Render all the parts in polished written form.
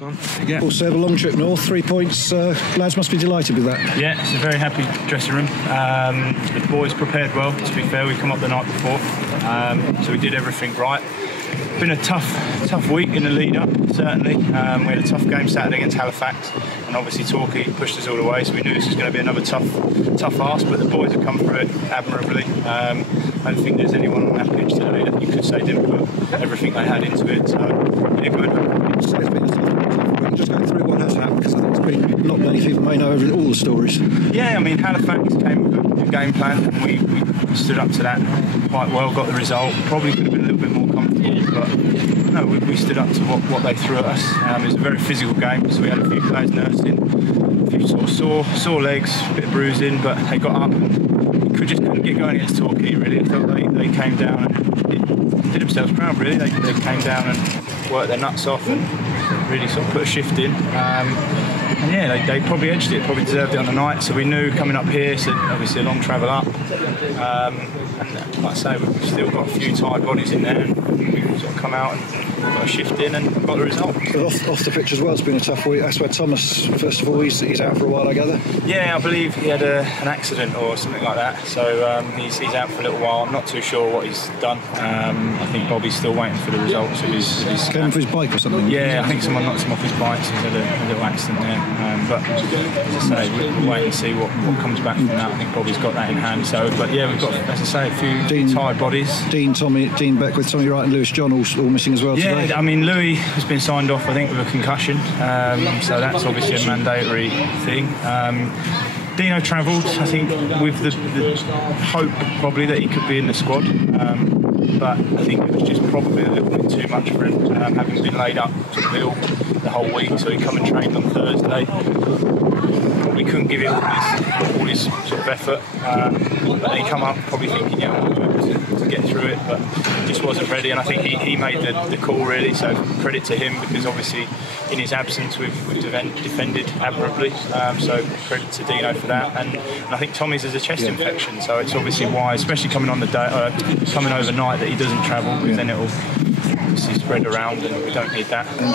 Yeah. Well, Seb, a long trip north, 3 points. Lads must be delighted with that. Yeah, it's a very happy dressing room. The boys prepared well, to be fair. We come up the night before, so we did everything right. Been a tough week in the lead up, certainly. We had a tough game Saturday against Halifax, and obviously Torquay pushed us all the way, so we knew this was going to be another tough ask, but the boys have come through it admirably. I don't think there's anyone on that pitch today that you could say didn't put everything they had into it, so yeah, good. It's been a tough week. Just going through what has happened, because I think it's been, not many people may know all the stories. Yeah, I mean, Halifax came with a game plan, and we stood up to that quite well, got the result. Probably could have been a little bit more comfortable, but no, we stood up to what they threw at us. It was a very physical game, so we had a few players nursing, a few sort of sore legs, a bit of bruising, but they got up and we just couldn't get going against Torquay, really. I thought they came down and did themselves proud, really. They came down and worked their nuts off and really sort of put a shift in. And yeah, they probably edged it, probably deserved it on the night, so we knew coming up here, so obviously a long travel up. And like I say, we've still got a few tired bodies in there, and we sort of come out and got a shift in and got the result. But off the pitch as well, it's been a tough week. That's where Thomas, first of all, he's out for a while, I gather. Yeah, I believe he had an accident or something like that, so he's out for a little while. I'm not too sure what he's done. I think Bobby's still waiting for the results of his came off his bike or something? Yeah, I think someone knocked him off his bike, so he's had a little accident there. But as I say, we'll wait and see what comes back from that. I think Bobby's got that in hand. So, but yeah, we've got, as I say, a few tired bodies. Dean Beckwith, Tommy Wright and Lewis John all missing as well today. Yeah, I mean, Louis has been signed off, I think, with a concussion. So that's obviously a mandatory thing. Dino travelled, I think, with the hope probably that he could be in the squad. But I think it was just probably a little bit too much for him, having been laid up sort of ill the whole week. So he come and trained on Thursday. We couldn't give it all his sort of effort, but then he come up probably thinking, yeah, we'll do it to get through it, but just wasn't ready. And I think he made the call, really. So credit to him, because obviously in his absence we've defended admirably. So credit to Dino for that. And I think Tommy's has a chest infection, so it's obviously why, especially coming on the day, coming overnight, that he doesn't travel, because then it'll obviously spread around, and we don't need that. And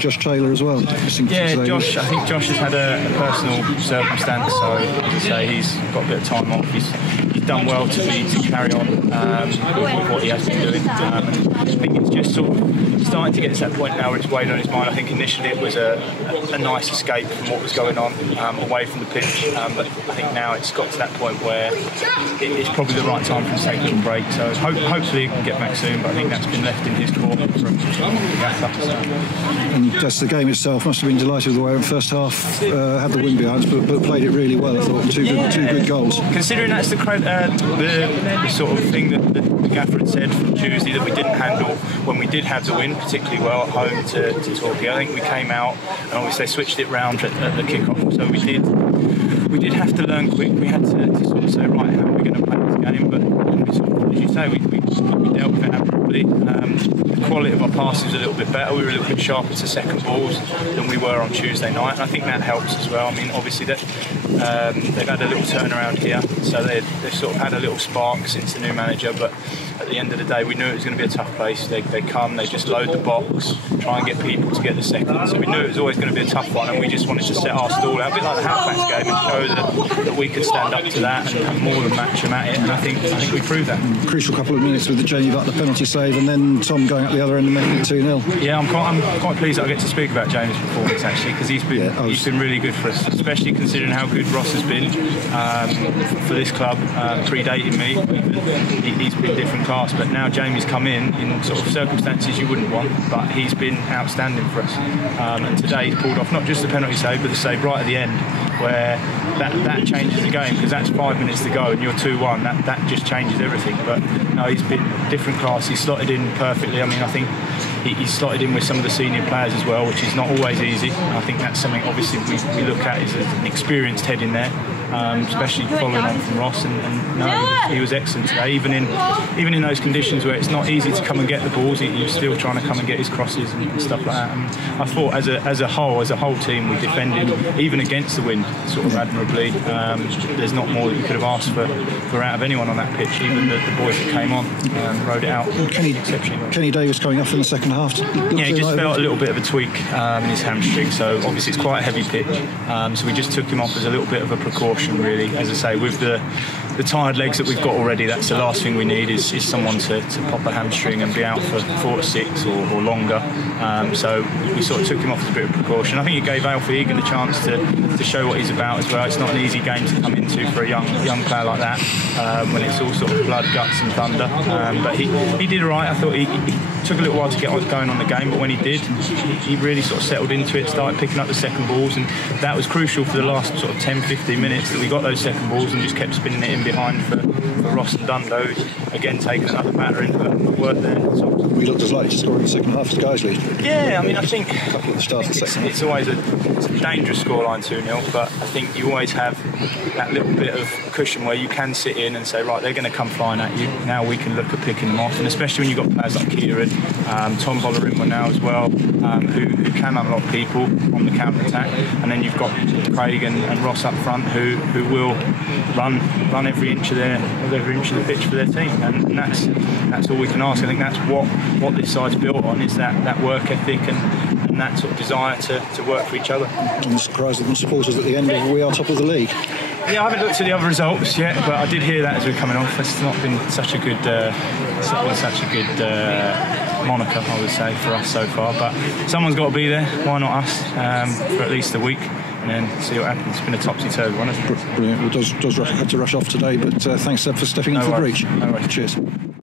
Josh Taylor as well. Yeah, Josh. I think Josh has had a personal circumstance, so as I say, he's got a bit of time off. He's done well to carry on with what he has been doing. I think it's just sort of starting to get to that point now where it's weighed on his mind. I think initially it was a nice escape from what was going on away from the pitch, but I think now it's got to that point where it's probably the right time for him to take a little break. So hopefully he can get back soon, but I think that's been left in his court from And that's the game itself. Must have been delighted with the way in the first half had the win behind us, but played it really well. I thought two good goals. Considering that's the sort of thing that the gaffer had said from Tuesday that we didn't handle when we did have the win particularly well at home to Torquay. I think we came out and obviously they switched it round at the kick-off, so we did have to learn quick. We had to sort of say, right, how are we going to play this game? But as you say, we dealt with it admirably. The quality of our passes was a little bit better. We were a little bit sharper to second balls than we were on Tuesday night, and I think that helps as well. I mean, obviously they've had a little turnaround here, so they've sort of had a little spark since the new manager, but at the end of the day we knew it was going to be a tough place. They just load the box, try and get people to get the second, so we knew it was always going to be a tough one, and we just wanted to set our stall out a bit like the Halifax game and show that we could stand up to that and more than match them at it, and I think we proved that. Crucial couple of minutes with the Jamie Butler penalty save, and then Tom going up the other end and making it 2-0. Yeah, I'm quite pleased that I get to speak about James' performance, actually, because he's been really good for us, especially considering how good Ross has been for this club, predating me. He's been different class, but now Jamie's come in sort of circumstances you wouldn't want, but he's been outstanding for us. And today he's pulled off not just the penalty save, but the save right at the end, where that changes the game, because that's 5 minutes to go and you're 2-1. That just changes everything. But no, he's been different class. He's slotted in perfectly. I mean, I think he's slotted in with some of the senior players as well, which is not always easy. I think that's something obviously we look at as an experienced head in there. especially following on from Ross. And no, he was excellent today. Even in those conditions where it's not easy to come and get the balls, he was still trying to come and get his crosses and stuff like that. And I thought as a whole team, we defended even against the wind sort of admirably. There's not more that you could have asked for out of anyone on that pitch. Even the boys that came on rode it out exceptionally well. Kenny Davis coming off in the second half. Yeah, he just felt a little bit of a tweak in his hamstring, so obviously it's quite a heavy pitch. So we just took him off as a little bit of a precaution, really. As I say, with the tired legs that we've got already, that's the last thing we need is someone to pop a hamstring and be out for 4 to 6 or longer. So we sort of took him off as a bit of precaution. I think it gave Alfie Egan a chance to show what he's about as well. It's not an easy game to come into for a young player like that when it's all sort of blood, guts and thunder. But he did all right. I thought he took a little while to get going on the game, but when he did, he really sort of settled into it, started picking up the second balls, and that was crucial for the last sort of 10-15 minutes that we got those second balls and just kept spinning it in behind for Ross and Dundo, again taking another batter in, but worked there. So we looked as likely to score in the second half as Guiseley. Yeah, I mean, I think it's always a dangerous scoreline 2-0, but I think you always have that little bit of cushion where you can sit in and say, right, they're going to come flying at you. Now we can look at picking them off, and especially when you've got players like Kieran, Tom Bollerin now as well, who can unlock people on the counter attack, and then you've got Craig and Ross up front who will run every inch of the pitch for their team, and that's all we can ask. I think that's what this side's built on, is that work ethic and that sort of desire to work for each other. I'm surprised that the supporters at the end of we are top of the league. Yeah, I haven't looked at the other results yet, but I did hear that as we're coming off. It's not been such a good moniker, I would say, for us so far. But someone's got to be there. Why not us? For at least a week, and then see what happens. It's been a topsy-turvy one, hasn't it? Brilliant. Well, does have to rush off today, but thanks, Seb, for stepping into the breach. No worries. Cheers.